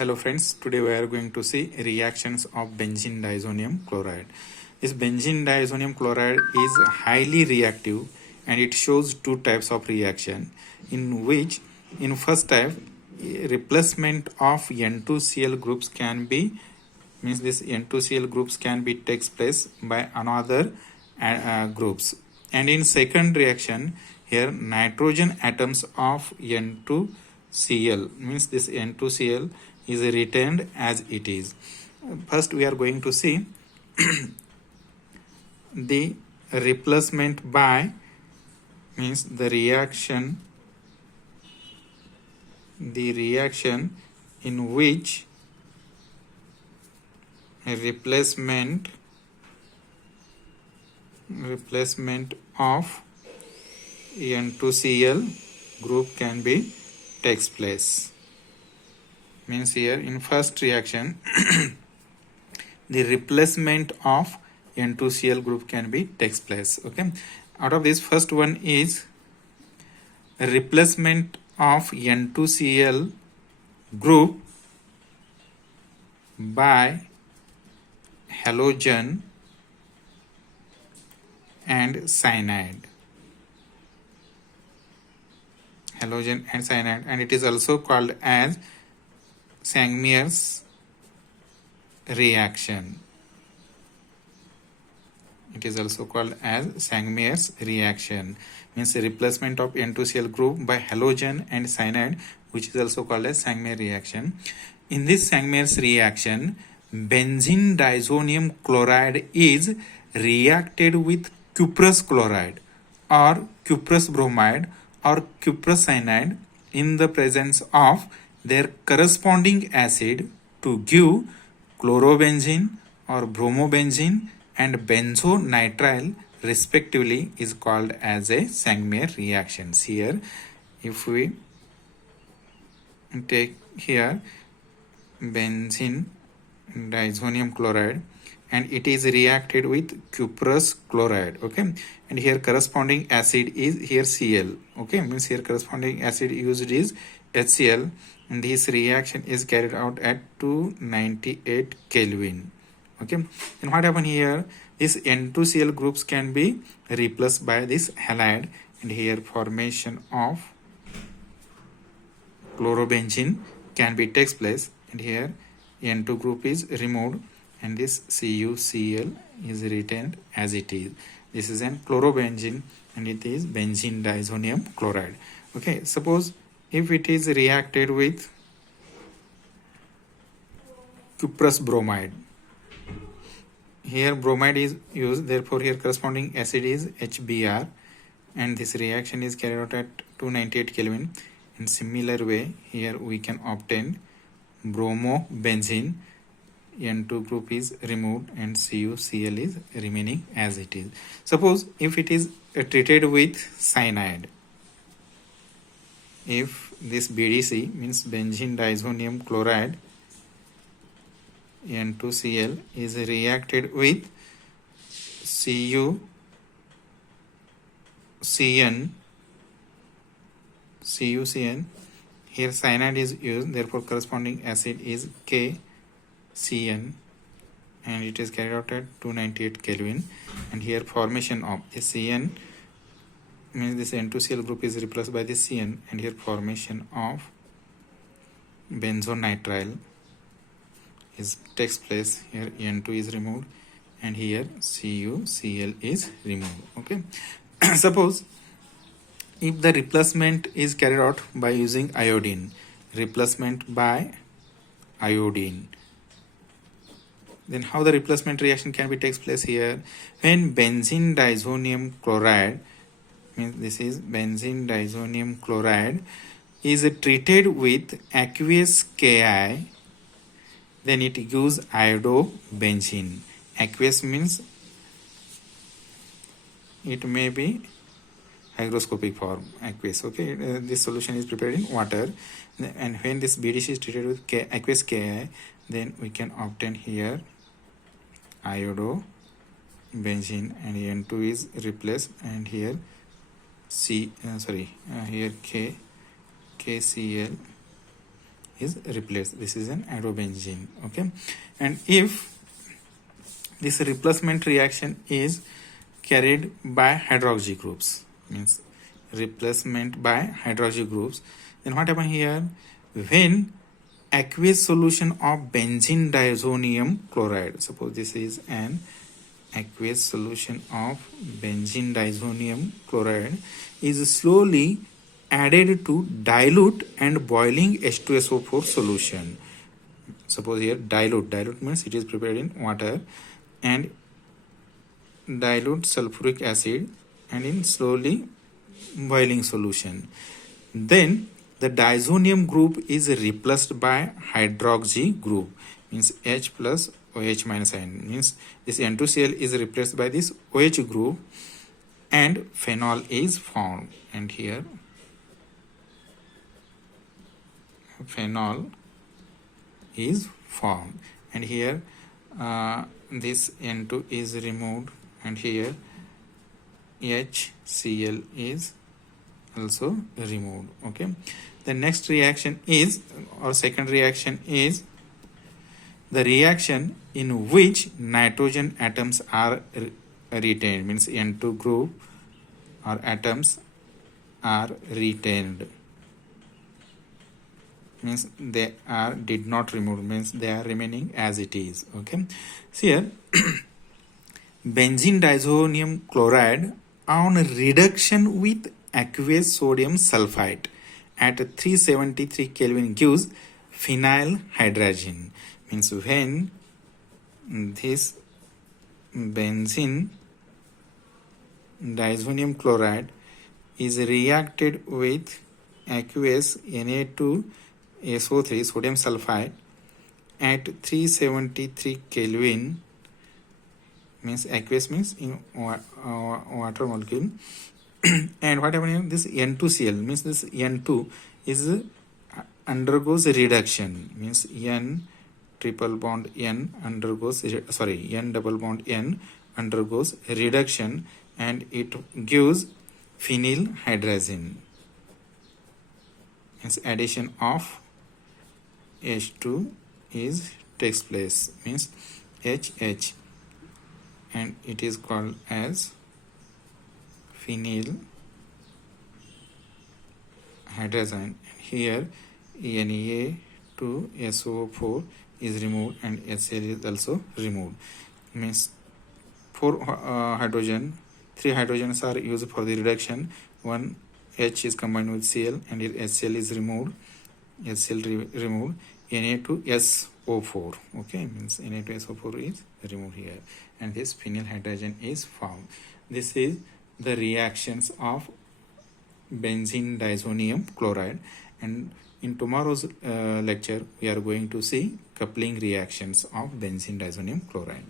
Hello friends, today we are going to see reactions of benzene diazonium chloride. This benzene diazonium chloride is highly reactive and it shows two types of reaction in which in first type replacement of N2Cl groups can be means this N2Cl groups can be takes place by another groups, and in second reaction here nitrogen atoms of N2Cl means this N2Cl is retained as it is. First we are going to see the replacement by means the reaction in which a replacement of N2Cl group can be takes place. Means here in first reaction the replacement of N2Cl group can be takes place. Okay, out of this first one is replacement of N2Cl group by halogen and cyanide. Halogen and cyanide, and it is also called as Sangmeier's reaction. It is also called as Sangmeier's reaction. Means the replacement of N2Cl group by halogen and cyanide, which is also called as Sangmeier reaction. In this Sangmeier's reaction, benzene diazonium chloride is reacted with cuprous chloride or cuprous bromide or cuprous cyanide in the presence of their corresponding acid to give chlorobenzene or bromobenzene and benzonitrile respectively is called as a Sangmeier reactions. Here if we take here benzene diazonium chloride and it is reacted with cuprous chloride, okay, and here corresponding acid is here Cl, okay, means here corresponding acid used is HCl, and this reaction is carried out at 298 Kelvin. Okay, and what happen here is N2Cl groups can be replaced by this halide, and here formation of chlorobenzene can be takes place, and here N2 group is removed and this CuCl is retained as it is. This is an chlorobenzene and it is benzene diazonium chloride. Okay, suppose if it is reacted with cuprous bromide, here bromide is used, therefore here corresponding acid is HBr, and this reaction is carried out at 298 Kelvin. In similar way here we can obtain bromobenzene, N2 group is removed and CuCl is remaining as it is. Suppose if it is treated with cyanide, if this BDC means benzene diazonium chloride N2Cl is reacted with CuCN, here cyanide is used, therefore corresponding acid is KCN and it is carried out at 298 Kelvin, and here formation of the CN means this N2Cl group is replaced by this CN, and here formation of benzonitrile is takes place. Here N2 is removed and here CuCl is removed. Okay, suppose if the replacement is carried out by using iodine, replacement by iodine, then how the replacement reaction can be takes place here? When benzene diazonium chloride means this is benzene diazonium chloride is treated with aqueous Ki, then it gives iodobenzene. Aqueous means it may be hygroscopic form, aqueous. Okay, this solution is prepared in water, and when this BDC is treated with aqueous Ki, then we can obtain here iodobenzene, and N2 is replaced, and here here KCl is replaced. This is an arobenzene. Okay, and if this replacement reaction is carried by hydroxy groups, means replacement by hydroxy groups, then what happen here? When aqueous solution of benzene diazonium chloride, suppose this is an aqueous solution of benzene diazonium chloride, is slowly added to dilute and boiling H2SO4 solution. Suppose here dilute means it is prepared in water and dilute sulfuric acid and in slowly boiling solution. Then the diazonium group is replaced by hydroxy group, means H plus OH minus ion, means this N2Cl is replaced by this OH group and phenol is formed, and here phenol is formed, and here this N2 is removed, and here HCl is also removed. Okay, the next reaction is, or second reaction is, the reaction in which nitrogen atoms are retained, means N2 group or atoms are retained, means they are did not remove, means they are remaining as it is. Okay, so here benzene diazonium chloride on reduction with aqueous sodium sulfite at 373 Kelvin gives phenyl hydrazine, means when this benzene diazonium chloride is reacted with aqueous Na2SO3 sodium sulfite at 373 Kelvin, means aqueous means in water molecule, and what happens here, this N2Cl means this N2 is undergoes reduction, means N triple bond N undergoes, N double bond N undergoes reduction and it gives phenyl hydrazine, means addition of H2 is takes place, means HH, and it is called as phenyl hydrazine. Here Na2SO4 is removed and HCl is also removed, means 4 hydrogen, 3 hydrogens are used for the reduction, 1 H is combined with Cl and HCl is removed, removed, Na2SO4. Okay, means Na2SO4 is removed here, and this phenyl hydrazine is formed. This is the reactions of benzene diazonium chloride, and in tomorrow's lecture we are going to see coupling reactions of benzene diazonium chloride.